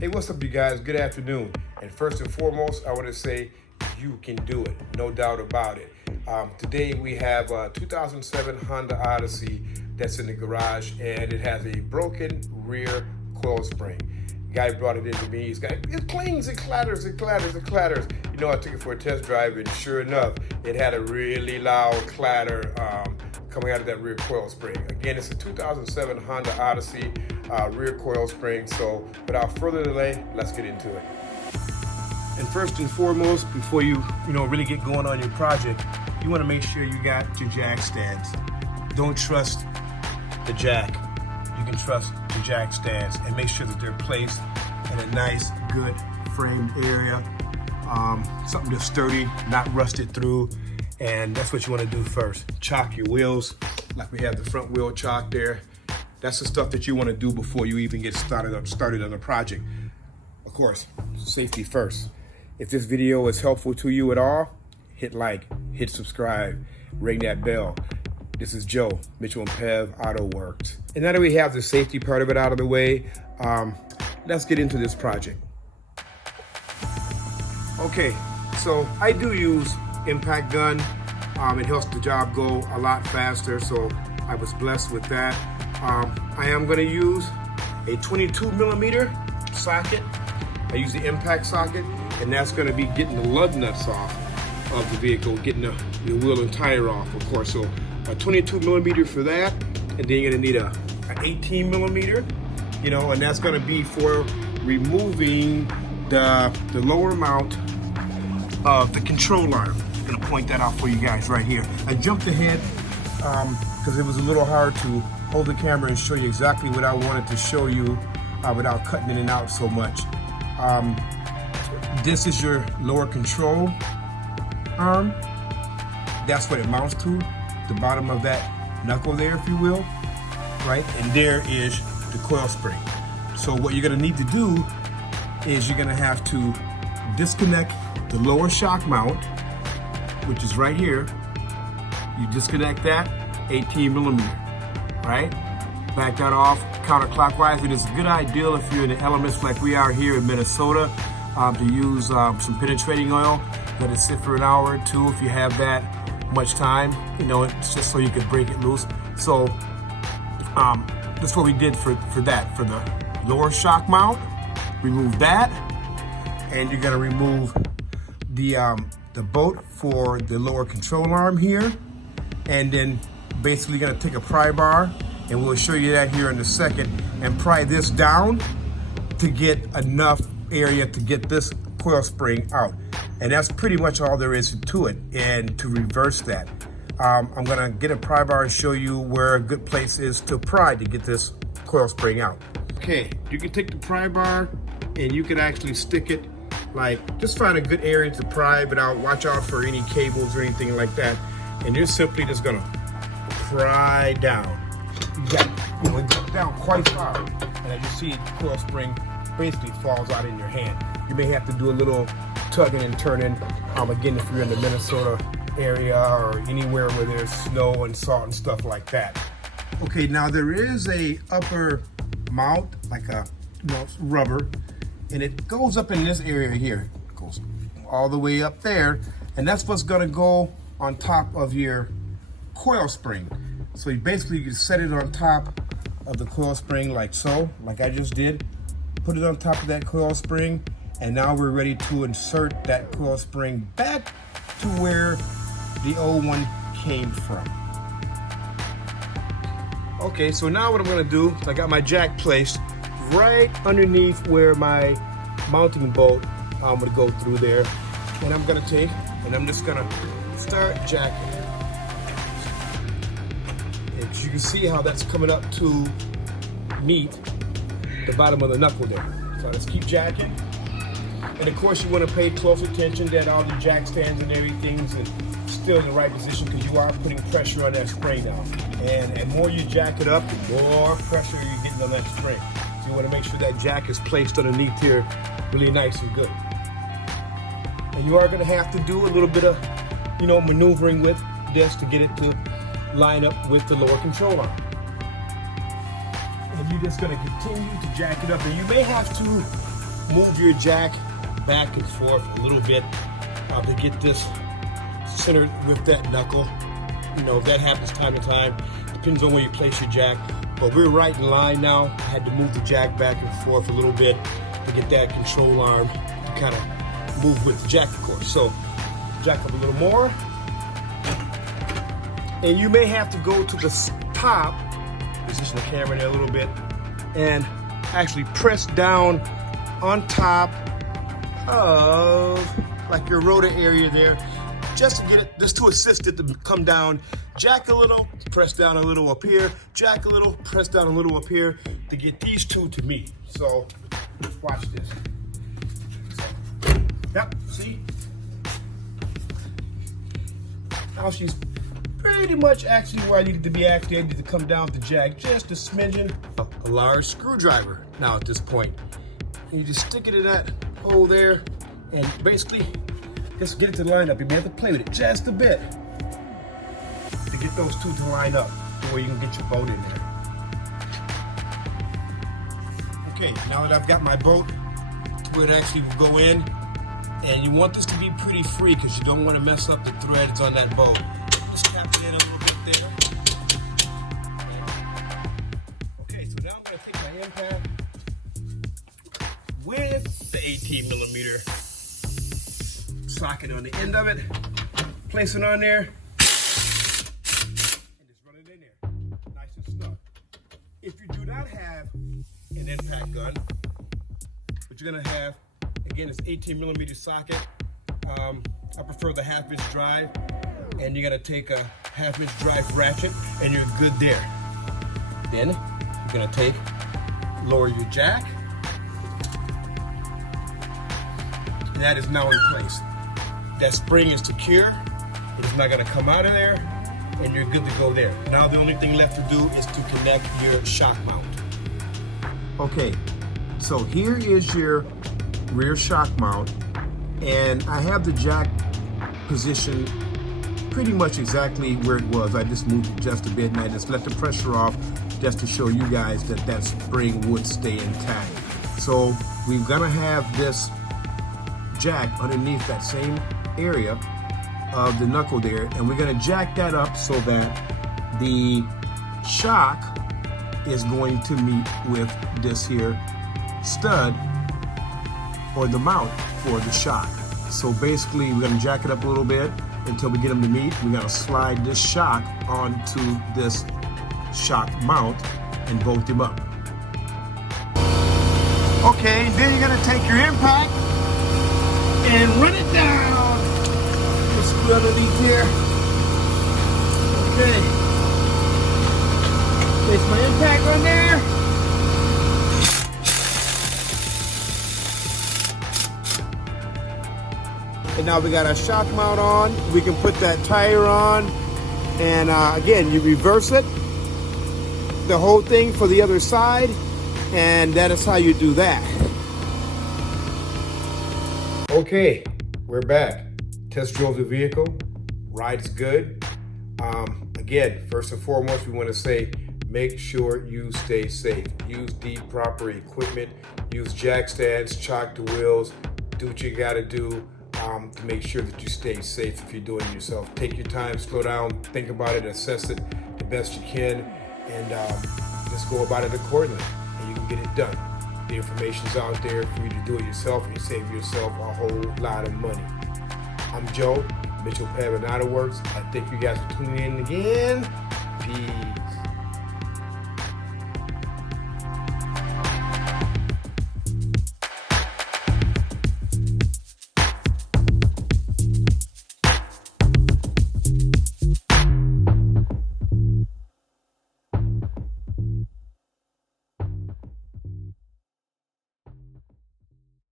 Hey, what's up, you guys? Good afternoon. And first and foremost, I want to say you can do it, no doubt about it. Today we have a 2007 Honda Odyssey that's in the garage, and it has a broken rear coil spring. The guy brought it into me. It clings, it clatters, it clatters, it clatters. You know, I took it for a test drive, and sure enough, it had a really loud clatter coming out of that rear coil spring. Again, it's a 2007 Honda Odyssey rear coil spring. So without further delay, let's get into it. And first and foremost, before you really get going on your project, you want to make sure you got your jack stands. Don't trust the jack. You can trust your jack stands, and make sure that they're placed in a nice, good framed area. Something that's sturdy, not rusted through. And that's what you want to do first. Chock your wheels, like we have the front wheel chock there. That's the stuff that you want to do before you even get started on a project. Of course, safety first. If this video is helpful to you at all, hit like, hit subscribe, ring that bell. This is Joe, Mitchell & Pev Auto Works. And now that we have the safety part of it out of the way, let's get into this project. Okay, so I do use impact gun. It helps the job go a lot faster, so I was blessed with that. I am going to use a 22 millimeter socket. I use the impact socket, and that's going to be getting the lug nuts off of the vehicle, getting the wheel and tire off, of course. So a 22 millimeter for that, and then you're going to need an 18 millimeter, and that's going to be for removing the lower mount of the control arm. I'm going to point that out for you guys right here. I jumped ahead because it was a little hard to hold the camera and show you exactly what I wanted to show you without cutting in and out so much. This is your lower control arm. That's what it mounts to, the bottom of that knuckle there, if you will, right? And there is the coil spring. So what you're going to need to do is you're going to have to disconnect the lower shock mount, which is right here. You disconnect that, 18 millimeter, right? Back that off counterclockwise. It is a good idea if you're in the elements like we are here in Minnesota to use some penetrating oil. Let it sit for an hour or two if you have that much time. It's just so you can break it loose. So that's what we did for that. For the lower shock mount, remove that, and you're gonna remove the bolt for the lower control arm here, and then basically gonna take a pry bar, and we'll show you that here in a second, and pry this down to get enough area to get this coil spring out. And that's pretty much all there is to it. And to reverse that, I'm gonna get a pry bar and show you where a good place is to pry to get this coil spring out. Okay, you can take the pry bar and you can actually stick it, just find a good area to pry, but watch out for any cables or anything like that. And you're simply just gonna pry down. You got down quite far, and as you see, the coil spring basically falls out in your hand. You may have to do a little tugging and turning. Again, if you're in the Minnesota area or anywhere where there's snow and salt and stuff like that. Okay, now there is a upper mount, like a rubber, and it goes up in this area here. It goes all the way up there, and that's what's gonna go on top of your coil spring. So you set it on top of the coil spring like so, like I just did. Put it on top of that coil spring, and now we're ready to insert that coil spring back to where the old one came from. Okay, so now what I'm gonna do is I got my jack placed right underneath where my mounting bolt would go through there, and I'm just gonna start jacking it. As you can see how that's coming up to meet the bottom of the knuckle there. So let's keep jacking. And of course you want to pay close attention that all the jack stands and everything's still in the right position, because you are putting pressure on that spring now. And the more you jack it up, the more pressure you're getting on that spring. So you want to make sure that jack is placed underneath here really nice and good. And you are going to have to do a little bit of, maneuvering with this to get it to line up with the lower control arm. And you're just going to continue to jack it up. And you may have to move your jack back and forth a little bit to get this centered with that knuckle. You know, that happens time to time. Depends on where you place your jack. But we're right in line now. I had to move the jack back and forth a little bit to get that control arm to kind of move with the jack, of course. So, jack up a little more. And you may have to go to the top, position the camera there a little bit, and actually press down on top of like your rotor area there, just to get it, just to assist it to come down. Jack a little, press down a little up here, jack a little, press down a little up here to get these two to meet. So watch this. So, yep, see? Now she's pretty much actually where I needed to be. Actually, I need to come down with the jack just a smidgen. A large screwdriver now at this point. And you just stick it in that hole there and basically just get it to line up. You may have to play with it just a bit to get those two to line up the way you can get your boat in there. Okay, now that I've got my boat to where it actually will go in, and you want this to be pretty free because you don't want to mess up the threads on that boat. Just tap it in a little bit there. Okay, so now I'm going to take my impact with the 18mm socket on the end of it, place it on there, and just run it in there, nice and snug. If you do not have an impact gun, what you're going to have, again, is 18mm socket. I prefer the 1/2-inch drive, and you're going to take a 1/2-inch drive ratchet, and you're good there. Then you're going to lower your jack. That is now in place. That spring is secure. It's not going to come out of there, and you're good to go there. Now the only thing left to do is to connect your shock mount. Okay, so here is your rear shock mount, and I have the jack positioned pretty much exactly where it was. I just moved it just a bit, and I just let the pressure off just to show you guys that that spring would stay intact. So we're gonna have this jack underneath that same area of the knuckle there, and we're gonna jack that up so that the shock is going to meet with this here stud or the mount for the shock. So basically we're gonna jack it up a little bit until we get them to meet. We gotta slide this shock onto this shock mount and bolt them up. Okay, then you're gonna take your impact and run it down. Just screw underneath here. Okay. Place my impact on there. And now we got our shock mount on. We can put that tire on. And again, you reverse it, the whole thing for the other side. And that is how you do that. Okay, we're back. Test drove the vehicle. Ride's good. Again, first and foremost, we want to say, make sure you stay safe. Use the proper equipment. Use jack stands, chock the wheels. Do what you got to do to make sure that you stay safe if you're doing it yourself. Take your time, slow down, think about it, assess it the best you can, and just go about it accordingly, and you can get it done. The information's out there for you to do it yourself, and you save yourself a whole lot of money. I'm Joe, Mitchell Pavanata Works. I thank you guys for tuning in again. Peace.